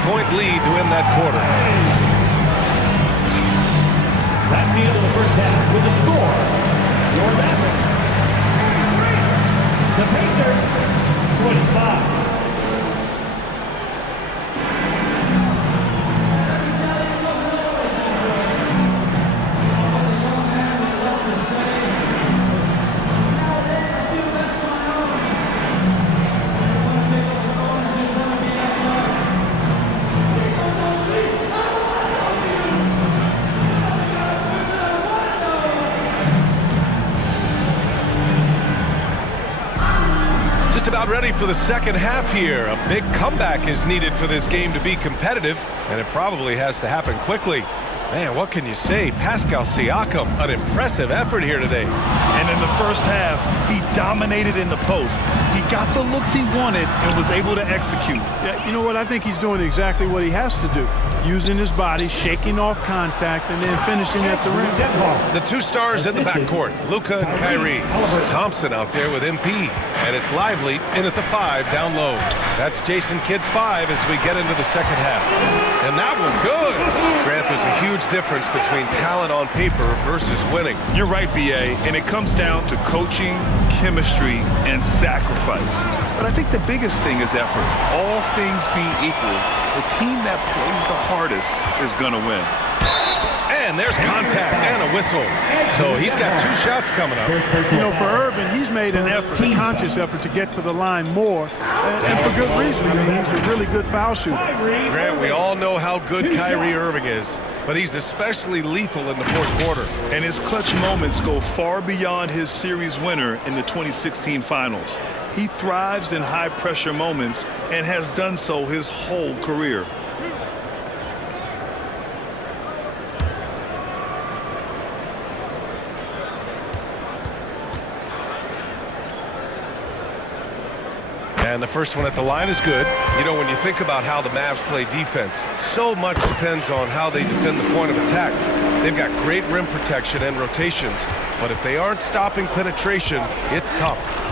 10-point lead to win that quarter. That's the end of the first half with the score. Your Mavericks. The Pacers, 25. Just about ready for the second half here. A big comeback is needed for this game to be competitive, and it probably has to happen quickly. Man, what can you say? Pascal Siakam, an impressive effort here today. And in the first half, he dominated in the post. He got the looks he wanted and was able to execute. Yeah, you know what? I think he's doing exactly what he has to do. Using his body, shaking off contact, and then finishing at the rim. The two stars in the backcourt, Luka and Kyrie. Thompson out there with MP. And it's Lively in at the 5 down low. That's Jason Kidd's 5 as we get into the second half. And that one good. Grant, there's a huge difference between talent on paper versus winning. You're right, B.A., and it comes down to coaching, chemistry, and sacrifice. But I think the biggest thing is effort. All things being equal, the team that plays the hardest is going to win. And there's contact and a whistle. So he's got 2 shots coming up. You know, for Irvin, he's made an effort, a conscious effort to get to the line more, and for good reason. I mean, he's a really good foul shooter. Grant, we all know how good Kyrie Irving is, but he's especially lethal in the fourth quarter. And his clutch moments go far beyond his series winner in the 2016 finals. He thrives in high-pressure moments and has done so his whole career. And the first one at the line is good. You know, when you think about how the Mavs play defense, so much depends on how they defend the point of attack. They've got great rim protection and rotations, but if they aren't stopping penetration, it's tough.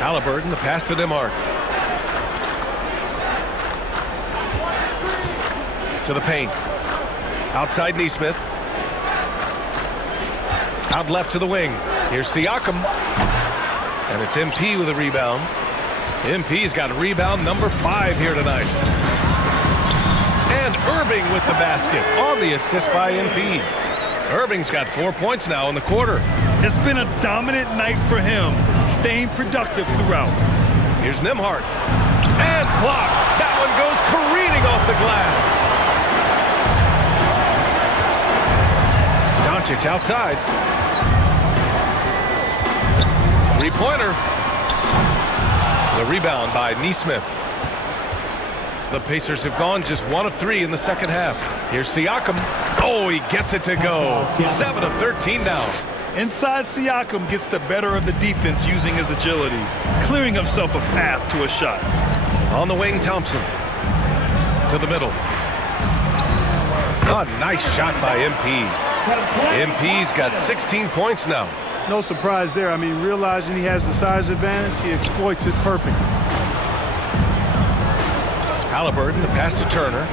Halliburton, the pass to Nembhard. To the paint. Outside Nesmith. Out left to the wing. Here's Siakam. And it's MP with a rebound. MP's got rebound number 5 here tonight. And Irving with the basket on the assist by MP. Irving's got 4 points now in the quarter. It's been a dominant night for him, staying productive throughout. Here's Nembhard. And blocked. That one goes careening off the glass. Doncic outside. Three-pointer. The rebound by Nesmith. The Pacers have gone just 1 of 3 in the second half. Here's Siakam. Oh, he gets it to go. 7 of 13 now. Inside Siakam gets the better of the defense using his agility, clearing himself a path to a shot. On the wing, Thompson. To the middle. A nice shot by MP. MP's got 16 points now. No surprise there. I mean, realizing he has the size advantage, he exploits it perfectly. Halliburton, the pass to Turner.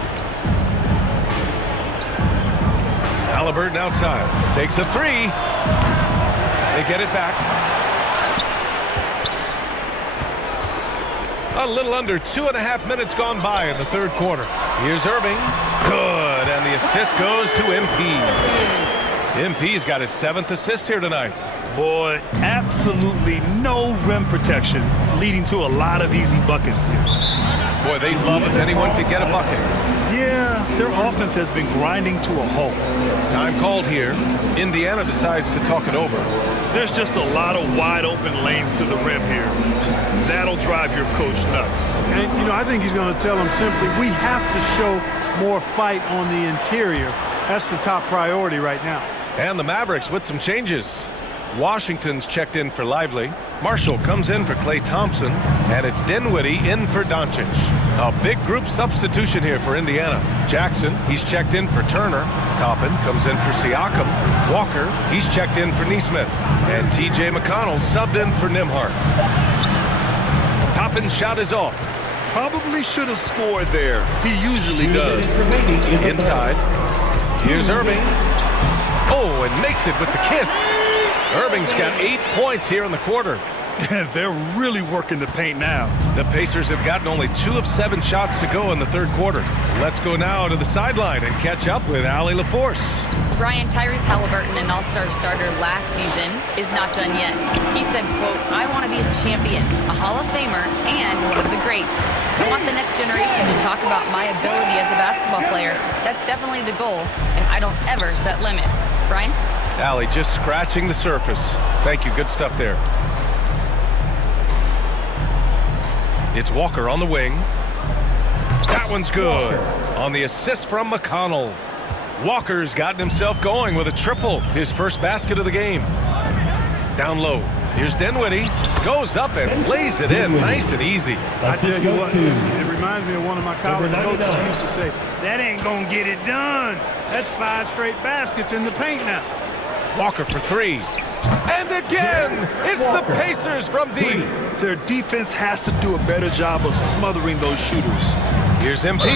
Halliburton outside. Takes a 3. They get it back. A little under 2.5 minutes gone by in the third quarter. Here's Irving. Good. And the assist goes to MP. MP's got his 7th assist here tonight. Boy, absolutely no rim protection, leading to a lot of easy buckets here. Boy, they'd love if anyone could get a bucket. Yeah, their offense has been grinding to a halt. Time called here. Indiana decides to talk it over. There's just a lot of wide open lanes to the rim here. That'll drive your coach nuts. And, you know, I think he's going to tell them simply, we have to show more fight on the interior. That's the top priority right now. And the Mavericks with some changes. Washington's checked in for Lively. Marshall comes in for Klay Thompson. And it's Dinwiddie in for Doncic. A big group substitution here for Indiana. Jackson, he's checked in for Turner. Toppin comes in for Siakam. Walker, he's checked in for Nesmith. And T.J. McConnell subbed in for Nembhard. Toppin's shot is off. Probably should have scored there. He usually does. Inside. Here's Irving. Oh, and makes it with the kiss. Irving's got 8 points here in the quarter. They're really working the paint now. The Pacers have gotten only 2 of 7 shots to go in the third quarter. Let's go now to the sideline and catch up with Allie LaForce. Brian, Tyrese Halliburton, an all-star starter last season, is not done yet. He said, quote, I want to be a champion, a Hall of Famer, and one of the greats. I want the next generation to talk about my ability as a basketball player. That's definitely the goal, and I don't ever set limits. Brian? Allie just scratching the surface. Thank you. Good stuff there. It's Walker on the wing. That one's good. On the assist from McConnell. Walker's gotten himself going with a triple. His first basket of the game. Down low. Here's Dinwiddie. Goes up and lays it in. Nice and easy. I tell you what, it reminds me of one of my college coaches who used to say, that ain't going to get it done. That's 5 straight baskets in the paint now. Walker for 3. And again, it's the Pacers from deep. Their defense has to do a better job of smothering those shooters. Here's MP.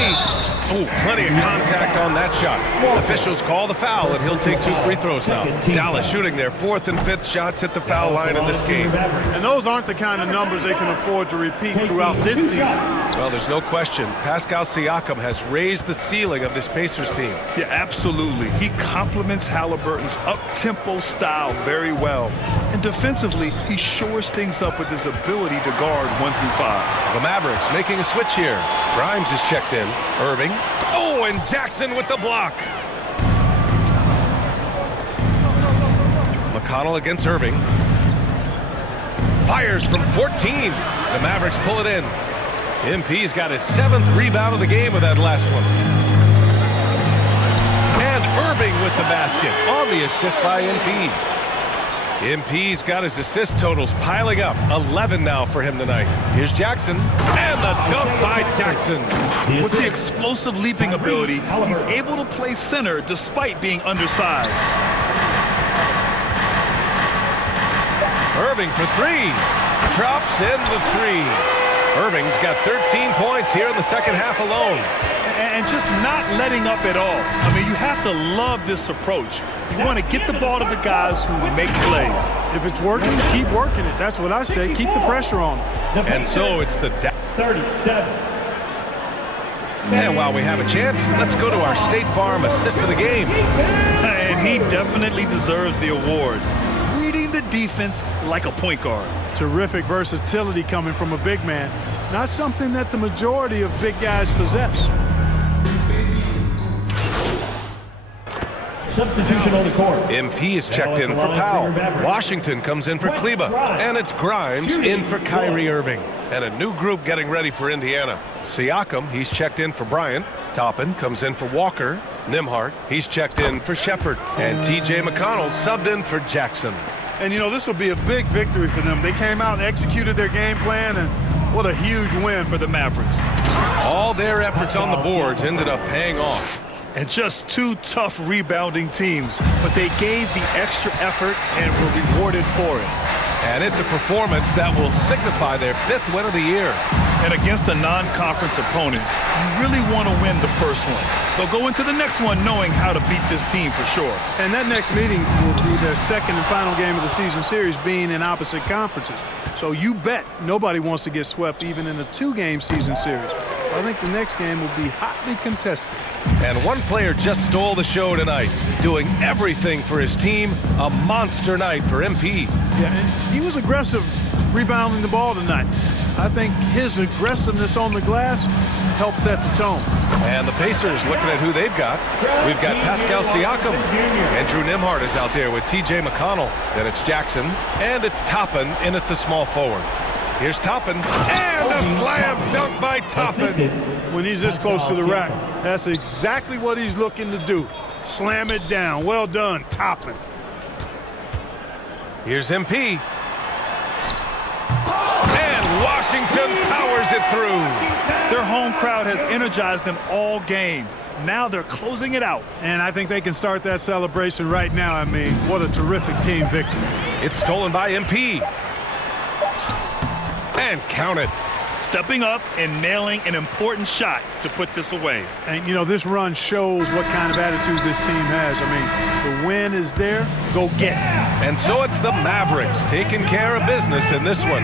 Oh, plenty of contact on that shot. Officials call the foul, and he'll take 2 free throws now. Dallas shooting their 4th and 5th shots at the foul line in this game. And those aren't the kind of numbers they can afford to repeat throughout this season. Well, there's no question. Pascal Siakam has raised the ceiling of this Pacers team. Yeah, absolutely. He complements Halliburton's up-tempo style very well. And defensively, he shores things up with his ability to guard 1 through 5. The Mavericks making a switch here. Grimes is checked in. Irving. Oh, and Jackson with the block. McConnell against Irving. Fires from 14. The Mavericks pull it in. MP's got his 7th rebound of the game with that last one. And Irving with the basket on the assist by MP. MP's got his assist totals piling up. 11 now for him tonight. Here's Jackson. And the dunk by Jackson. With the explosive leaping ability, he's able to play center despite being undersized. Irving for 3. Drops in the three. Irving's got 13 points here in the second half alone. And just not letting up at all. I mean, you have to love this approach. You want to get the ball to the guys who make plays. If it's working, keep working it. That's what I say. Keep the pressure on them. And so it's the 37. And while we have a chance, let's go to our State Farm assist of the game. And he definitely deserves the award. Reading the defense like a point guard. Terrific versatility coming from a big man. Not something that the majority of big guys possess. Substitution on the court. MP is checked in for Powell. Washington comes in for Kleba. And it's Grimes in for Kyrie Irving. And a new group getting ready for Indiana. Siakam, he's checked in for Bryant. Toppin comes in for Walker. Nimhart, he's checked in for Shepard. And T.J. McConnell subbed in for Jackson. And, you know, this will be a big victory for them. They came out and executed their game plan, and what a huge win for the Mavericks. All their efforts on the boards ended up paying off. And just two tough rebounding teams, but they gave the extra effort and were rewarded for it. And it's a performance that will signify their 5th win of the year. And against a non-conference opponent, you really want to win the first one. They'll go into the next one knowing how to beat this team for sure. And that next meeting will be their second and final game of the season series, being in opposite conferences. So you bet nobody wants to get swept even in a 2-game season series. I think the next game will be hotly contested. And one player just stole the show tonight, doing everything for his team. A monster night for MP. Yeah, and he was aggressive rebounding the ball tonight. I think his aggressiveness on the glass helped set the tone. And the Pacers looking at who they've got. We've got Pascal Siakam. Andrew Nimhart is out there with T.J. McConnell. Then it's Jackson. And it's Toppin in at the small forward. Here's Toppin. And a slam dunk by Toppin. When he's this close to the rack, that's exactly what he's looking to do. Slam it down. Well done, Toppin. Here's MP. And Washington powers it through. Their home crowd has energized them all game. Now they're closing it out. And I think they can start that celebration right now. I mean, what a terrific team victory. It's stolen by MP. And count it. Stepping up and nailing an important shot to put this away. And, you know, this run shows what kind of attitude this team has. I mean, the win is there. Go get it. And so it's the Mavericks taking care of business in this one.